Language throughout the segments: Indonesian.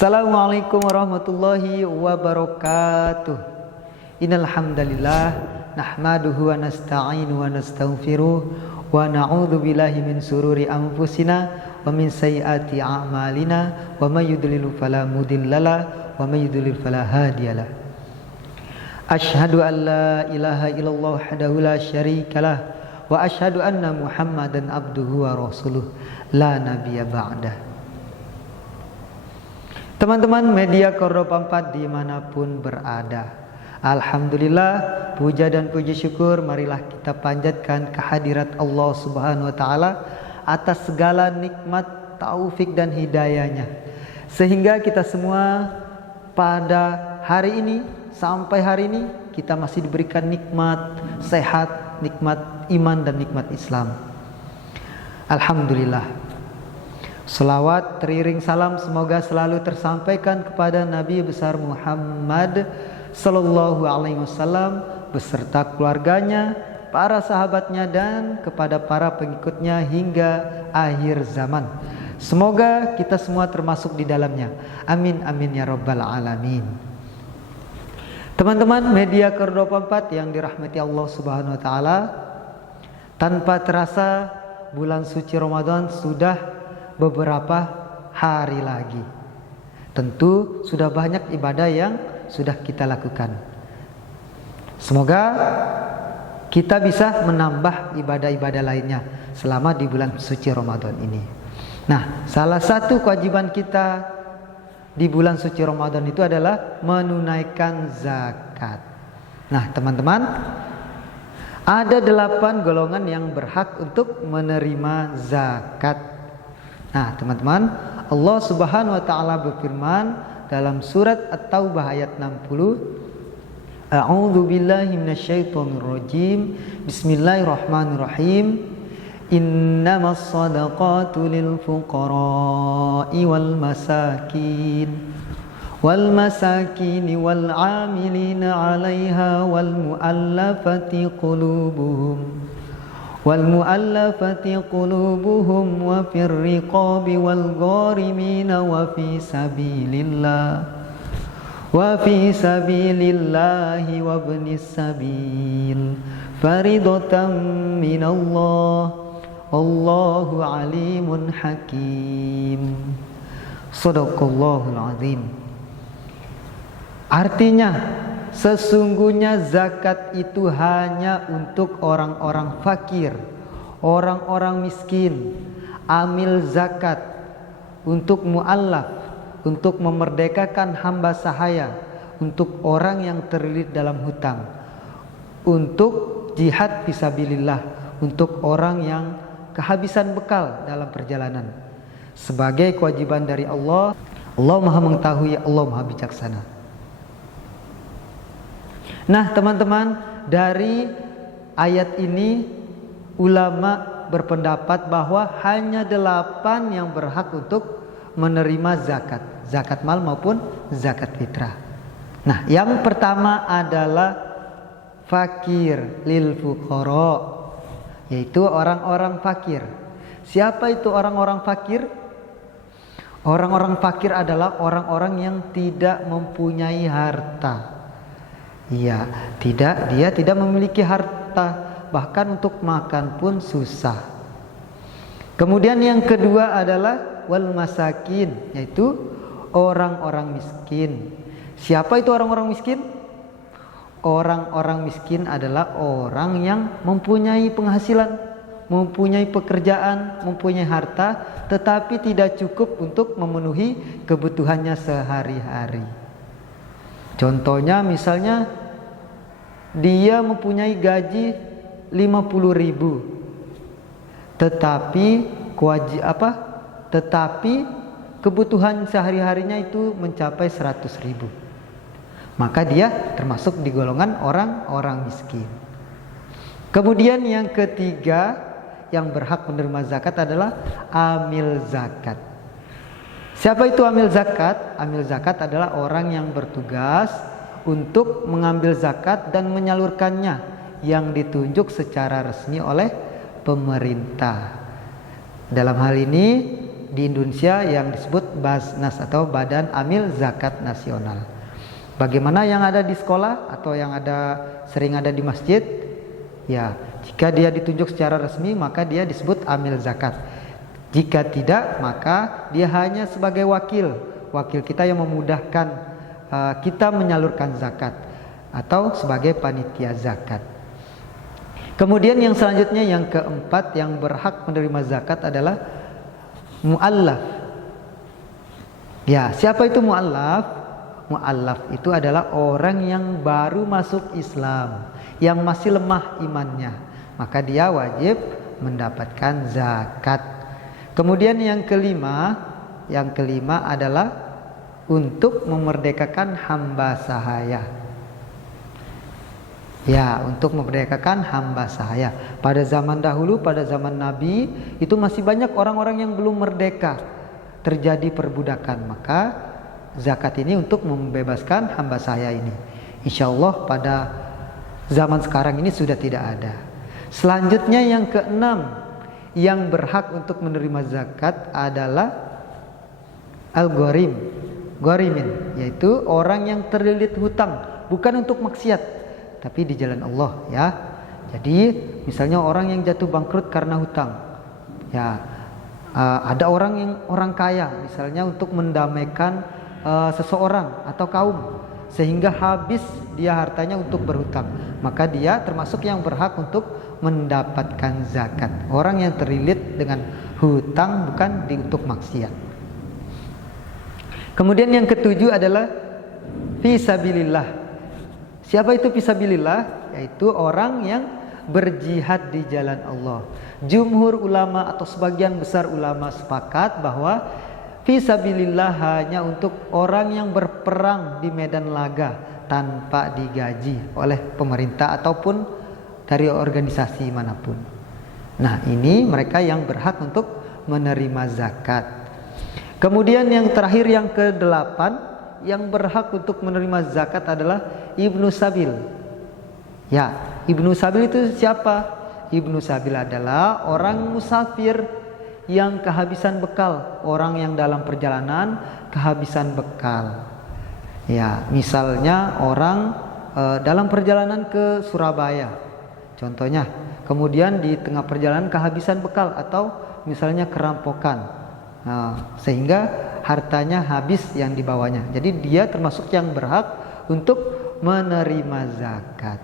Assalamualaikum warahmatullahi wabarakatuh. Innal hamdalillah nahmaduhu wa nasta'inu wa nastaghfiruh wa na'udzu billahi min sururi anfusina wa min sayyiati a'malina wa may yudlil fala mudhillalah wa may yudlil fala hadiyalah. Asyhadu an la ilaha illallah wahdahu la syarikalah wa asyhadu anna Muhammadan abduhu wa rasuluh la nabiyya ba'dah. Teman-teman media Kordoba 4 dimanapun berada, alhamdulillah, puja dan puji syukur marilah kita panjatkan kehadirat Allah Subhanahu wa Ta'ala atas segala nikmat, taufik dan hidayahnya, sehingga kita semua pada hari ini sampai hari ini kita masih diberikan nikmat sehat, nikmat iman dan nikmat Islam. Alhamdulillah. Selawat teriring salam semoga selalu tersampaikan kepada Nabi besar Muhammad Sallallahu Alaihi Wasallam beserta keluarganya, para sahabatnya dan kepada para pengikutnya hingga akhir zaman. Semoga kita semua termasuk di dalamnya. Amin amin ya rabbal alamin. Teman-teman media Kordoba 4 yang dirahmati Allah Subhanahu Wa Taala, tanpa terasa bulan suci Ramadan sudah beberapa hari lagi. Tentu sudah banyak ibadah yang sudah kita lakukan. Semoga kita bisa menambah ibadah-ibadah lainnya selama di bulan suci Ramadan ini. Nah, salah satu kewajiban kita di bulan suci Ramadan itu adalah menunaikan zakat. Nah, teman-teman, ada 8 golongan yang berhak untuk menerima zakat. Nah, teman-teman, Allah Subhanahu wa Ta'ala berfirman dalam surat At-Taubah ayat 60, A'udzu billahi minasyaitonir rajim. Bismillahirrahmanirrahim. Innamas shadaqatu lil fuqara'i wal masakin wal 'amilina 'alaiha wal mu'allafati qulubuhum wa fir riqabi wal gharimina wa fi sabilillahi wa ibnis sabil faridatan minallah wallahu alimun hakim. Shadaqallahul azim. Artinya, sesungguhnya zakat itu hanya untuk orang-orang fakir, orang-orang miskin, amil zakat, untuk mu'allaf, untuk memerdekakan hamba sahaya, untuk orang yang terlilit dalam hutang, untuk jihad fisabilillah, untuk orang yang kehabisan bekal dalam perjalanan. Sebagai kewajiban dari Allah, Allah Maha mengetahui, Allah Maha bijaksana. Nah, teman-teman, dari ayat ini ulama berpendapat bahwa hanya 8 yang berhak untuk menerima zakat, zakat mal maupun zakat fitrah. Nah, yang pertama adalah fakir lil fuqara, yaitu orang-orang fakir. Siapa itu orang-orang fakir? Orang-orang fakir adalah orang-orang yang tidak mempunyai harta. Dia tidak memiliki harta, bahkan untuk makan pun susah. Kemudian yang kedua adalah wal masakin, yaitu orang-orang miskin. Siapa itu orang-orang miskin? Orang-orang miskin adalah orang yang mempunyai penghasilan, mempunyai pekerjaan, mempunyai harta, tetapi tidak cukup untuk memenuhi kebutuhannya sehari-hari. Contohnya misalnya dia mempunyai gaji 50.000, tetapi kebutuhan sehari-harinya itu mencapai 100.000. Maka dia termasuk di golongan orang-orang miskin. Kemudian yang ketiga yang berhak menerima zakat adalah amil zakat. Siapa itu amil zakat? Amil zakat adalah orang yang bertugas untuk mengambil zakat dan menyalurkannya, yang ditunjuk secara resmi oleh pemerintah. Dalam hal ini di Indonesia yang disebut Basnas atau Badan Amil Zakat Nasional. Bagaimana yang ada di sekolah atau yang sering ada di masjid? Ya, jika dia ditunjuk secara resmi maka dia disebut amil zakat. Jika tidak maka dia hanya sebagai wakil kita yang memudahkan kita menyalurkan zakat atau sebagai panitia zakat. Kemudian yang selanjutnya yang keempat yang berhak menerima zakat adalah mu'allaf. Ya, siapa itu mu'allaf? Mu'allaf itu adalah orang yang baru masuk Islam, yang masih lemah imannya, maka dia wajib mendapatkan zakat. Kemudian yang kelima adalah untuk memerdekakan hamba sahaya. Ya, untuk memerdekakan hamba sahaya. Pada zaman dahulu, pada zaman Nabi, itu masih banyak orang-orang yang belum merdeka, terjadi perbudakan. Maka zakat ini untuk membebaskan hamba sahaya ini. Insya Allah pada zaman sekarang ini sudah tidak ada. Selanjutnya yang keenam yang berhak untuk menerima zakat adalah Gharimin, yaitu orang yang terlilit hutang, bukan untuk maksiat tapi di jalan Allah, ya. Jadi misalnya orang yang jatuh bangkrut karena hutang, ya, ada orang kaya misalnya untuk mendamaikan seseorang atau kaum sehingga habis dia hartanya untuk berhutang, maka dia termasuk yang berhak untuk mendapatkan zakat. Orang yang terlilit dengan hutang bukan untuk maksiat. Kemudian yang ketujuh adalah fisabilillah. Siapa itu fisabilillah? Yaitu orang yang berjihad di jalan Allah. Jumhur ulama atau sebagian besar ulama sepakat bahwa fisabilillah hanya untuk orang yang berperang di medan laga tanpa digaji oleh pemerintah ataupun dari organisasi manapun. Nah, ini mereka yang berhak untuk menerima zakat. Kemudian yang terakhir yang ke-8 yang berhak untuk menerima zakat adalah Ibnu Sabil. Ya, Ibnu Sabil itu siapa? Ibnu Sabil adalah orang musafir yang kehabisan bekal, orang yang dalam perjalanan kehabisan bekal. Ya, misalnya orang dalam perjalanan ke Surabaya, contohnya, kemudian di tengah perjalanan kehabisan bekal atau misalnya kerampokan, sehingga hartanya habis yang dibawanya. Jadi dia termasuk yang berhak untuk menerima zakat.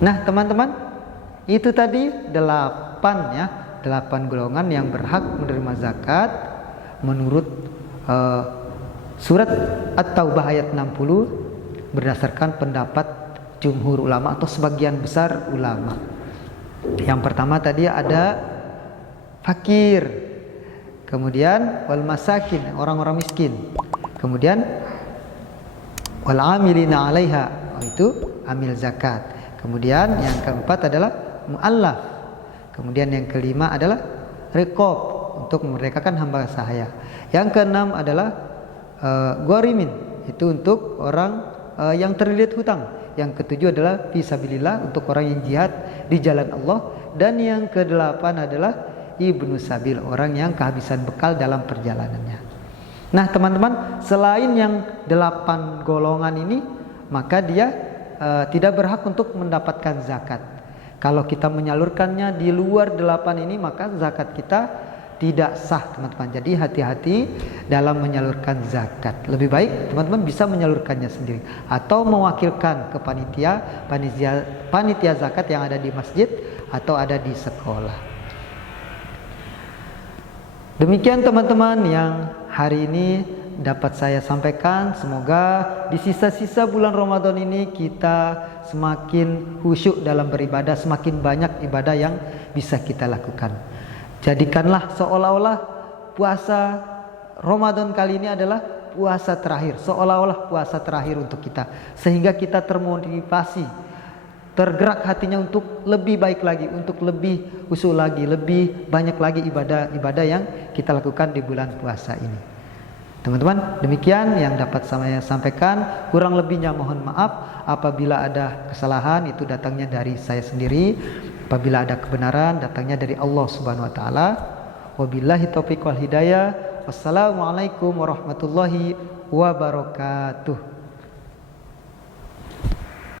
Nah, teman-teman, itu tadi 8 golongan yang berhak menerima zakat menurut surat At-Taubah ayat 60 berdasarkan pendapat jumhur ulama atau sebagian besar ulama. Yang pertama tadi ada fakir, kemudian wal masakin, orang-orang miskin, kemudian wal amilina 'alaiha, itu amil zakat. Kemudian yang keempat adalah mu'allaf. Kemudian yang kelima adalah riqab, untuk memerdekakan hamba sahaya. Yang keenam adalah gharimin, itu untuk orang yang terlilit hutang. Yang ketujuh adalah fisabilillah, untuk orang yang jihad di jalan Allah. Dan yang kedelapan adalah Ibnu Sabil, orang yang kehabisan bekal dalam perjalanannya. Nah, teman-teman, selain yang 8 golongan ini, maka dia tidak berhak untuk mendapatkan zakat. Kalau kita menyalurkannya di luar 8 ini, maka zakat kita tidak sah, teman-teman. Jadi hati-hati dalam menyalurkan zakat. Lebih baik teman-teman bisa menyalurkannya sendiri atau mewakilkan ke panitia zakat yang ada di masjid atau ada di sekolah. Demikian teman-teman yang hari ini dapat saya sampaikan. Semoga di sisa-sisa bulan Ramadan ini kita semakin khusyuk dalam beribadah, semakin banyak ibadah yang bisa kita lakukan. Jadikanlah seolah-olah puasa Ramadan kali ini adalah puasa terakhir, seolah-olah puasa terakhir untuk kita, sehingga kita termotivasi, tergerak hatinya untuk lebih baik lagi, untuk lebih khusyuk lagi, lebih banyak lagi ibadah-ibadah yang kita lakukan di bulan puasa ini. Teman-teman, demikian yang dapat saya sampaikan. Kurang lebihnya mohon maaf. Apabila ada kesalahan, itu datangnya dari saya sendiri. Apabila ada kebenaran, datangnya dari Allah Subhanahu wa taala. Wabillahi taufiq wal hidayah. Wassalamualaikum warahmatullahi wabarakatuh.